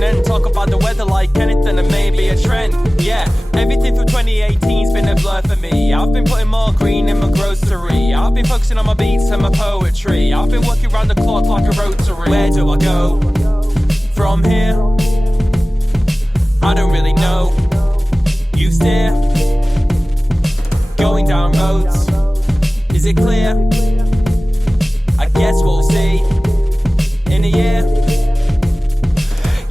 and then talk about the weather like anything and maybe a trend. Yeah, everything from 2018's been a blur for me. I've been putting more green in my grocery. I've been focusing on my beats and my poetry. I've been working round the clock like a rotary. Where do I go from here? I don't really know. You steer, going down roads. Is it clear? I guess we'll see in a year.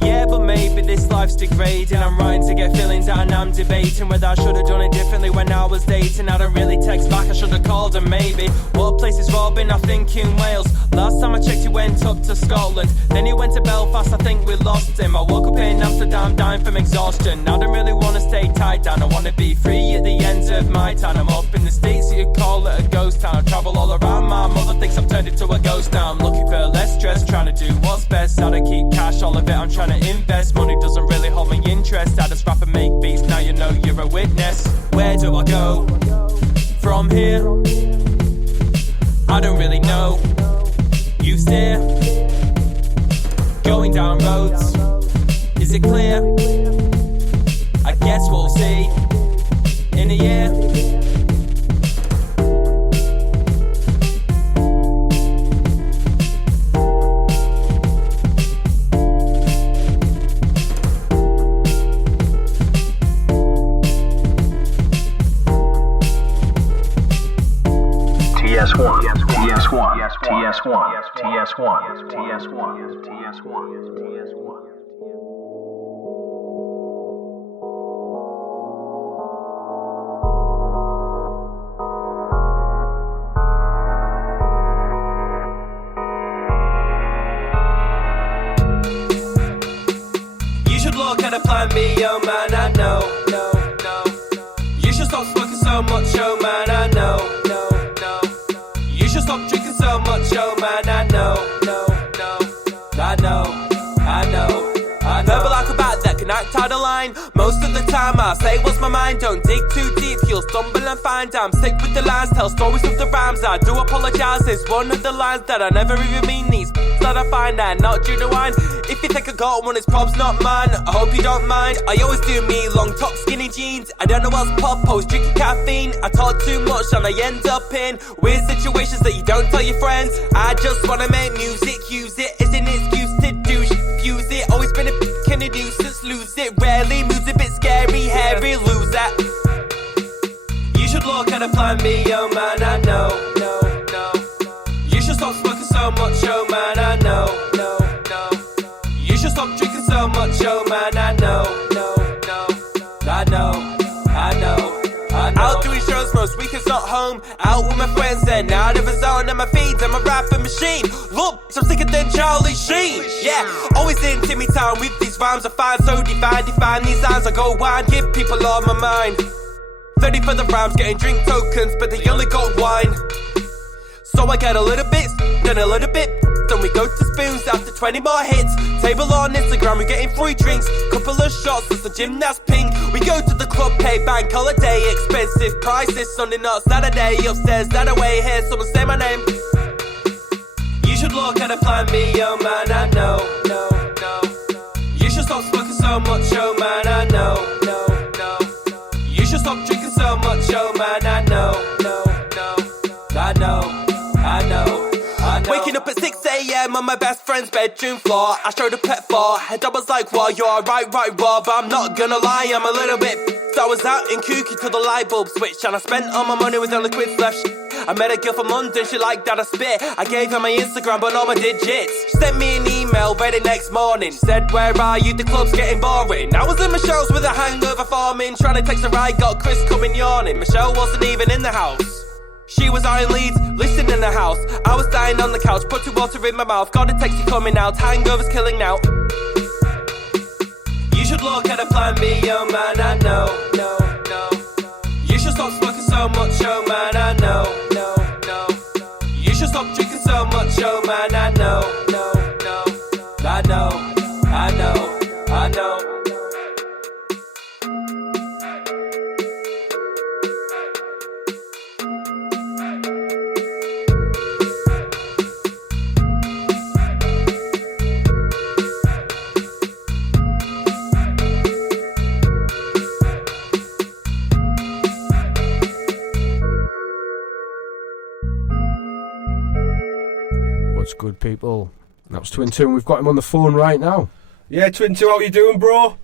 Yeah, but maybe this life's degrading. I'm writing to get feelings out and I'm debating whether I should have done it differently when I was dating. I don't really text back, I should have called him maybe. What place is Robin? I think in Wales. Last time I checked he went up to Scotland. Then he went to Belfast, I think we lost him. I woke up in Amsterdam dying from exhaustion. I don't really want to stay tied down, I want to be free at the end of my time. I'm up in the States, you'd call it a ghost town. I travel all around, my mother thinks I've turned into a ghost now. I'm looking for less stress, trying to do what's best. I don't keep cash, all of it I'm trying to invest. Money doesn't really hold my interest. I just rap and make beats, now you know you're a witness. Where do I go from here? I don't really know. You steer, going down roads. Is it clear? I guess we'll see in a year. TS1, TS1, TS1, TS1, TS1, TS1. You should look at a plan B, oh man, I know. You should stop smoking so much, oh man, I know. You should stop drinking so much, oh man, I know. Verbal acrobat that can act out of line. Most of the time I say what's my mind. Don't dig too deep, you'll stumble and find I'm sick with the lines, tell stories of the rhymes. I do apologise, it's one of the lines that I never even mean. These that I find are not genuine. If you think I got one, it's probs not mine. I hope you don't mind. I always do me, long top skinny jeans. I don't know what's pop, I was drinking caffeine. I talk too much and I end up in weird situations that you don't tell your friends. I just wanna make music, use it as an excuse to do fuse it. Always been a can a nuisance, lose it. Rarely moves a bit scary, hairy, lose that. You should look at a plan B, oh man, I know. You should stop smoking so much, oh man, I know. You should stop drinking so much, oh man, I know. Out doing shows most weekends not home. Out with my friends then out of a zone. And my feeds and my rapping machine. Look, I'm sicker than Charlie Sheen. Yeah, always in Timmy Town with these rhymes I find so define these lines I go wine. Give people on my mind. 30 for the rhymes, getting drink tokens, but they only got wine. So I get a little bit, then a little bit. Then we go to spoons after 20 more hits. Table on Instagram, we're getting free drinks. Couple of shots, there's the gym that's pink. We go to the club, pay bank holiday. Expensive prices, Sunday not Saturday. Upstairs, that away, here, someone say my name. You should look at a plan B, oh man, I know. You should stop smoking so much, oh man, I know. You should stop drinking so much, oh man, I know. Waking up at 6 a.m. on my best friend's bedroom floor. I showed a pet for and I was like, wow, you're right, raw. But I'm not gonna lie, I'm a little bit I was out in kooky till the light bulb switched. And I spent all my money with only quids left. I met a girl from London, she liked that I spit. I gave her my Instagram but all my digits. She sent me an email, read it next morning. Said, where are you, the club's getting boring. I was in my shows with a hangover forming. Trying to text her, I got Chris coming yawning. Michelle wasn't even in the house. She was out in Leeds, listening in the house. I was dying on the couch, putting water in my mouth. Got a taxi coming out, hangover's killing now. You should look at a plan B, oh man, I know. You should stop smoking so much, oh man, I know. You should stop drinking so much, oh man, I know. I know. good, people? That was Twin 2, and we've got him on the phone right now. Yeah, Twin 2, how you doing, bro?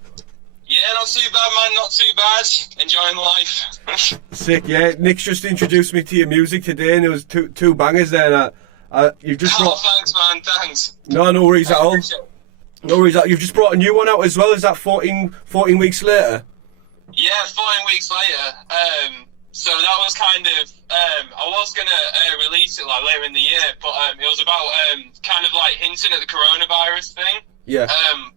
Yeah, not too bad, man, not too bad. Enjoying life. Sick, yeah. Nick's just introduced me to your music today, and there was two bangers there. You've just brought... thanks, man, thanks. No worries at all. No worries. You've just brought a new one out as well. Is that 14 weeks later? Yeah, 14 weeks later. So that was kind of, I was going to release it like later in the year, but it was about kind of like hinting at the coronavirus thing. Yeah.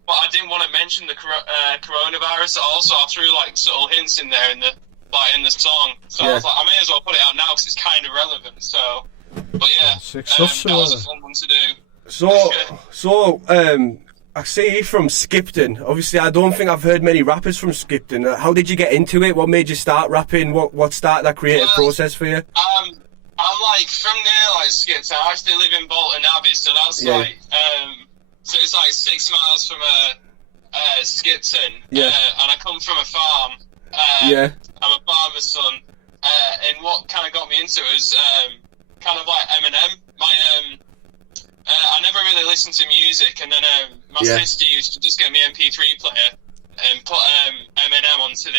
But I didn't want to mention the coronavirus at all, so I threw like subtle hints in there in the song. So I was like, I may as well put it out now because it's kind of relevant. So, but yeah, that was a fun one to do. So, I see you from Skipton. Obviously, I don't think I've heard many rappers from Skipton. How did you get into it? What made you start rapping? What started that creative process for you? I'm like from near like Skipton. I actually live in Bolton Abbey, so that's like so it's like 6 miles from Skipton. Yeah. And I come from a farm. I'm a farmer's son. And what kind of got me into it was kind of like Eminem. I never really listened to music, and then my sister used to just get me MP3 player and put Eminem onto the.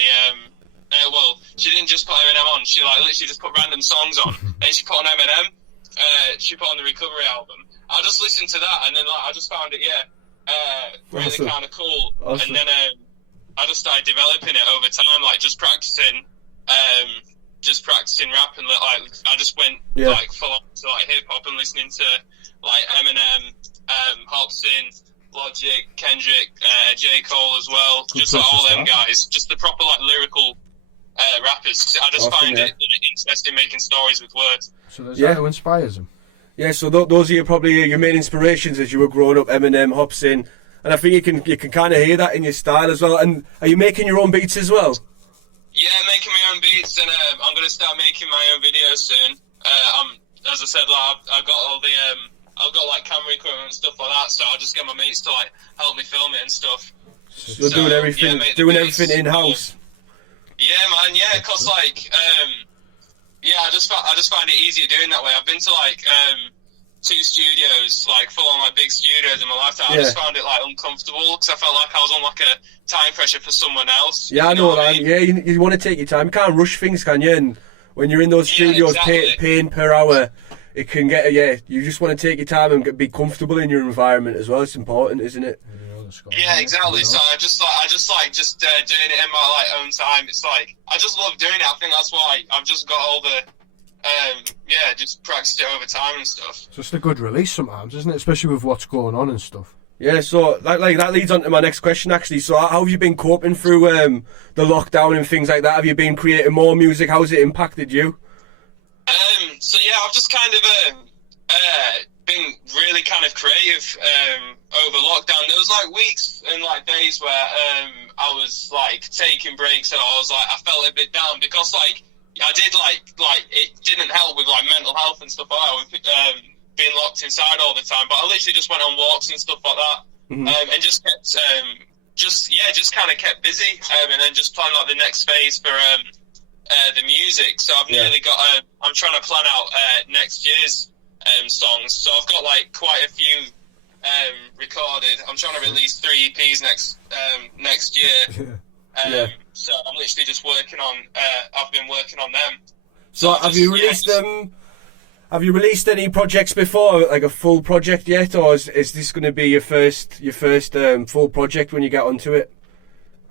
Well, she didn't just put Eminem on; she like literally just put random songs on. Then she put on Eminem. She put on the Recovery album. I just listened to that, and then like I just found it, really kind of cool. Awesome. And then I just started developing it over time, like just practicing rap, and like I just went like full on to like hip hop and listening to like Eminem, Hobson, Logic, Kendrick, J. Cole as well. Good, just like all them guys, just the proper like lyrical rappers. I just find it interesting making stories with words. So there's that who inspires them. Yeah, so those are probably your main inspirations as you were growing up, Eminem, Hobson, and I think you can kind of hear that in your style as well. And are you making your own beats as well? Yeah, making my own beats, and I'm going to start making my own videos soon. As I said, like, I've got all the, I've got like camera equipment and stuff like that, so I'll just get my mates to like help me film it and stuff. You're doing everything, everything in house. Yeah, man. Yeah, cause like, I just find it easier doing that way. I've been to like 2 studios, like full on like big studios in my lifetime. I just found it like uncomfortable because I felt like I was on like a time pressure for someone else. Yeah, I know that. I mean? Yeah, you want to take your time. You can't rush things, can you? And when you're in those studios, paying per hour, it can get you just want to take your time and be comfortable in your environment as well. It's important, isn't it? Yeah, exactly. So I just like doing it in my like own time. It's like I just love doing it. I think that's why I've just got all the just practiced it over time and stuff. It's just a good release sometimes, isn't it? Especially with what's going on and stuff. Yeah, so like that leads on to my next question actually. So how have you been coping through the lockdown and things like that? Have you been creating more music? How's it impacted you? So yeah, I've just kind of been really kind of creative over lockdown. There was like weeks and like days where I was like taking breaks and I was like I felt a bit down because like I did like it didn't help with like mental health and stuff like that with being locked inside all the time. But I literally just went on walks and stuff like that, and just kept just kind of kept busy, and then just planned like the next phase for the music. So I've nearly got I'm trying to plan out next year's songs. So I've got like quite a few recorded. I'm trying to release 3 EPs next year. So I'm literally just working on. I've been working on them. So have you released them? Have you released any projects before, like a full project yet, or is this going to be your first full project when you get onto it?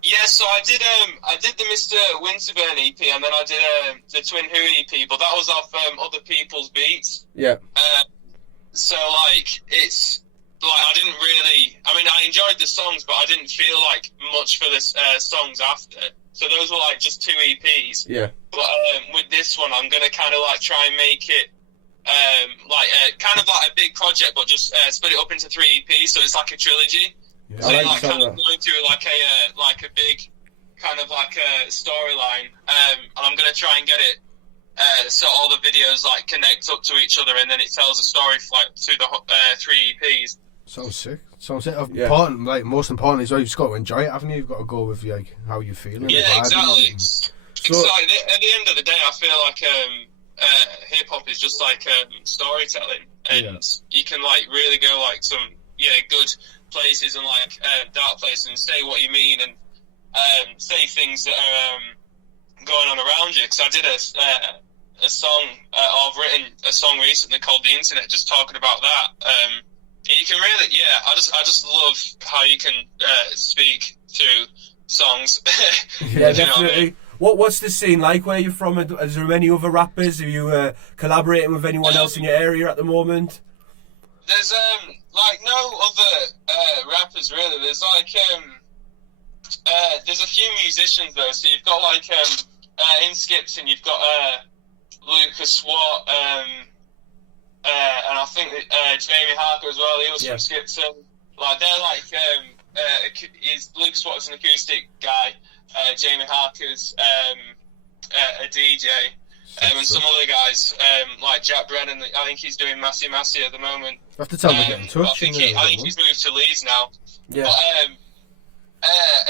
Yeah, so I did the Mr. Winterburn EP, and then I did the Twin Who EP, but that was off other people's beats. Yeah. So like it's like I didn't really. I mean, I enjoyed the songs, but I didn't feel like much for the songs after. So those were like just 2 EPs. Yeah. But with this one, I'm gonna kind of like try and make it kind of like a big project, but just split it up into 3 EPs, so it's like a trilogy. Yeah, so like kind of going through like a big kind of like a storyline, and I'm gonna try and get it so all the videos like connect up to each other, and then it tells a story like through the 3 EPs. Sounds sick. Important, like most importantly, is well, you've just got to enjoy it, haven't you? You've got to go with like how you're feeling. Yeah, exactly. So, like, at the end of the day, I feel like hip hop is just like storytelling, and you can like really go like some good places and like dark places and say what you mean and say things that are going on around you. Because I did a song, I've written a song recently called The Internet, just talking about that. You can really, I just love how you can speak through songs. Yeah, definitely. What's the scene like where you're from? Is there many other rappers? Are you collaborating with anyone else in your area at the moment? There's like no other rappers really. There's like there's a few musicians though. So you've got like in Skipton you've got Lucas Watt, and I think Jamie Harker as well. He was from Skipton. Like they're like Lucas Watt's an acoustic guy. Jamie Harker's a DJ, and some other guys like Jack Brennan. I think he's doing Massy at the moment. I have to tell him to get in touch. I think he's moved to Leeds now. Yeah. But,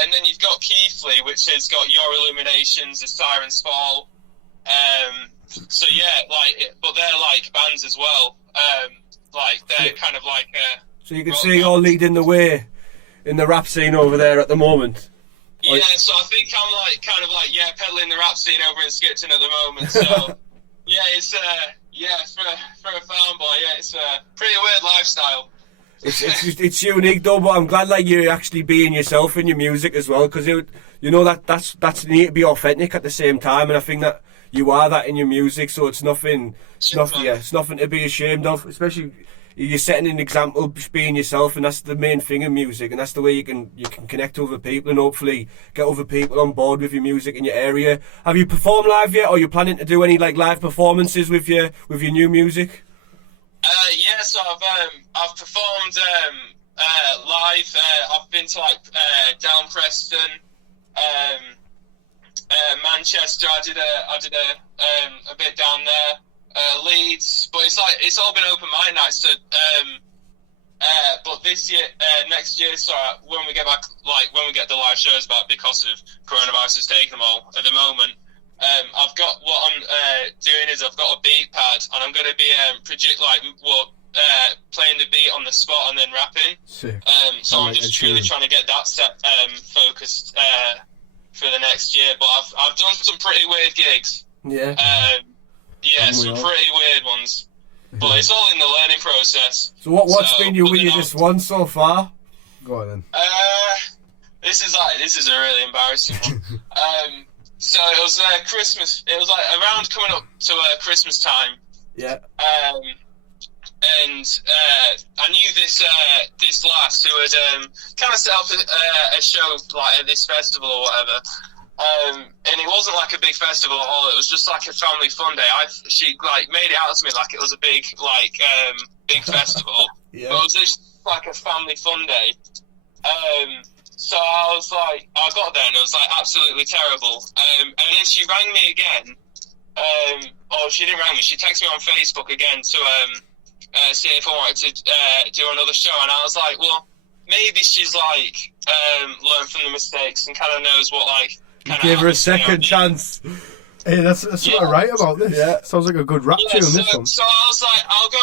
and then you've got Keithley, which has got Your Illuminations, The Sirens Fall. So but they're like bands as well. Like they're kind of like. So you can see you're leading the way in the rap scene over there at the moment. Yeah, so I think I'm like kind of like peddling the rap scene over in Skipton at the moment. So it's for a farm boy, it's a pretty weird lifestyle. It's unique though, but I'm glad like you're actually being yourself in your music as well, because that's neat to be authentic at the same time, and I think that you are that in your music. So it's nothing to be ashamed of, especially. You're setting an example, just being yourself, and that's the main thing in music, and that's the way you can connect to other people and hopefully get other people on board with your music in your area. Have you performed live yet, or are you planning to do any like live performances with your new music? So I've performed live. I've been to like down Preston, Manchester. I did a bit down there. Leeds, but it's all been open mic nights. So, but this year, next year, when we get back, like when we get the live shows back, because of coronavirus has taken them all at the moment. I've got what I'm doing is I've got a beat pad, and I'm going to be playing the beat on the spot and then rapping. So I'm just really trying to get that set focused for the next year. But I've done some pretty weird gigs. Yeah. Some pretty weird ones, but it's all in the learning process. So what's been your weirdest one so far? Go on then. This is a really embarrassing one. So it was Christmas. It was like around coming up to Christmas time. Yeah. And I knew this lass who had kind of set up a show like at this festival or whatever. And it wasn't like a big festival at all. It was just like a family fun day. She like made it out to me like it was a big big festival. Yeah. But it was just like a family fun day. So I was like, I got there and it was like absolutely terrible. And then she rang me again. Or she didn't ring me. She texted me on Facebook again to see if I wanted to do another show. And I was like, well, maybe she's like learned from the mistakes and kind of knows what like. Give her a second chance. Hey, that's what I write about this. Yeah, sounds like a good rap tune. This one. So I was like, I'll go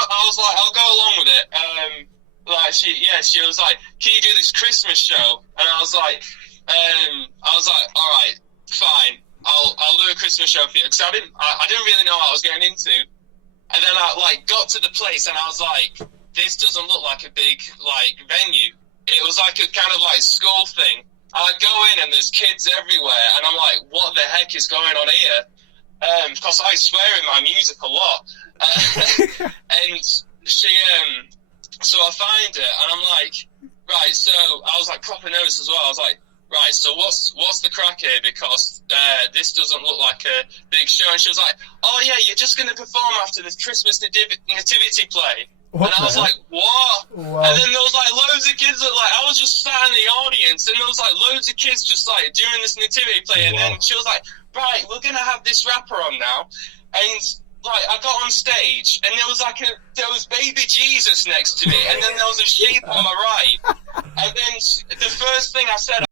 along with it. She was like, can you do this Christmas show? And I was like, all right, fine. I'll do a Christmas show for you, because I didn't really know what I was getting into. And then I like got to the place and I was like, this doesn't look like a big like venue. It was like a kind of like school thing. I go in and there's kids everywhere, and I'm like, what the heck is going on here? Because I swear in my music a lot. And she, so I find it, and I'm like, right, so I was like proper nervous as well. I was like, right, so what's the crack here? Because this doesn't look like a big show. And she was like, oh yeah, you're just going to perform after this Christmas nativity play. What and I was like, what? Wow. And then there was like loads of kids that like, I was just sat in the audience and there was like loads of kids just like doing this nativity play. And then she was like, right, we're going to have this rapper on now. And like, I got on stage and there was baby Jesus next to me. And then there was a sheep on my right. And then the first thing I said,